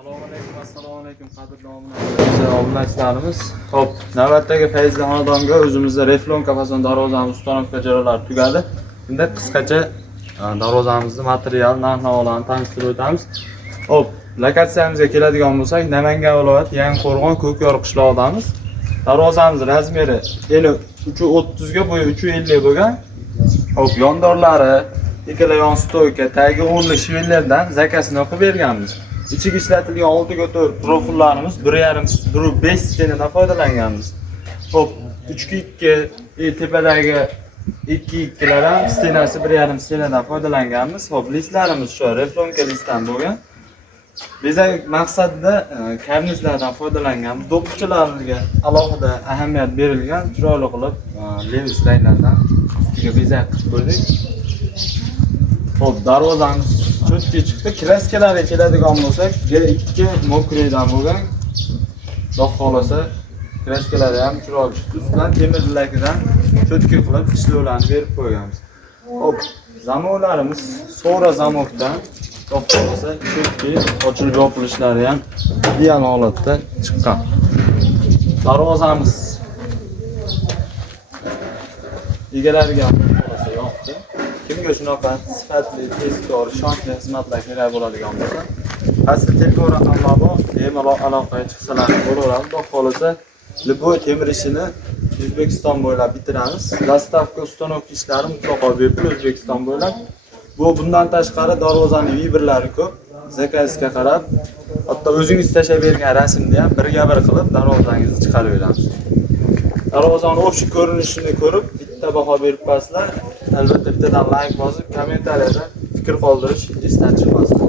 Assalomu alaykum qadrli obunachilarimiz. Xo'p, navbatdagi fayzli xonadonga o'zimizda reflonka fason darvozamiz, ustanovka jaralari tugadi. Endi qisqacha darvozamizning material, narx-navolarni tanishtirib o'tamiz. Xo'p, lokatsiyamizga keladigan bo'lsak, Namangan viloyati Yangiqo'rg'on Ko'kyor qishlog'idamiz. Darvozamiz razmeri eni 330 ga bo'yi 350 bo'lgan. Xo'p, yondorlari, ikkala yon stoyka, tagi 10 shivellardan zakasini o'qib berganmiz. İçiga ishlatilgan 6x4 profillarimiz 1.5 stenadan foydalanganmiz. Xo'p, 3x2 tepadagi 2x2lar ham stenasi 1.5 stenadan foydalanganmiz. Xo'p, listlarimiz shu reflonka listdan bo'lgan. Bezak maqsadida karnizlardan foydalanganmiz. Do'qqichalarga alohida ahamiyat berilgan, chiroyli qilib levis ranglardan ustiga bezak qilib qo'ydik. Xo'p, darvozamiz cho'tki chiqdi. Kraskalari keladigan bo'lsak, G2 mokreydan bo'lgan. Xudo xolasa, kraskalari ham chiroyli chiqdi. Ustidan temir lakidan cho'tki qilib ishlovlarni berib qo'yganmiz. Xo'p, zamovlarimiz Sora zamovdan. Xudo xolasa, cho'tki ochilib yopilishlari ham ideal holatda chiqqan. Darvozamiz egalariga xolasa yoqdi. Kimga shunaqa sifatli, tezkor, ishonchli xizmatlar kerak bo'ladigan bo'lsa, pastda telefon raqamlari bor, bemalol aloqaga chiqsalar bo'laveradi. Xudo xolasa, Liboy temir ishini O'zbekiston bo'ylab bitiramiz. Dostavka, ustanovka ishlari mutlaqo bepul O'zbekiston bo'ylab. Bundan tashqari darvozaning vibrlari ko'p. Zakazga qarab, hatto o'zingiz tashlab bergan rasmni ham birga bir qilib darvozangizni chiqarib beramiz. Darvozaning o'sha ko'rinishini ko'rib, bitta baho berib qo'yasizlar. Albatta bittadan like bosib, kommentariyada fikr qoldirish esdan chiqmasin.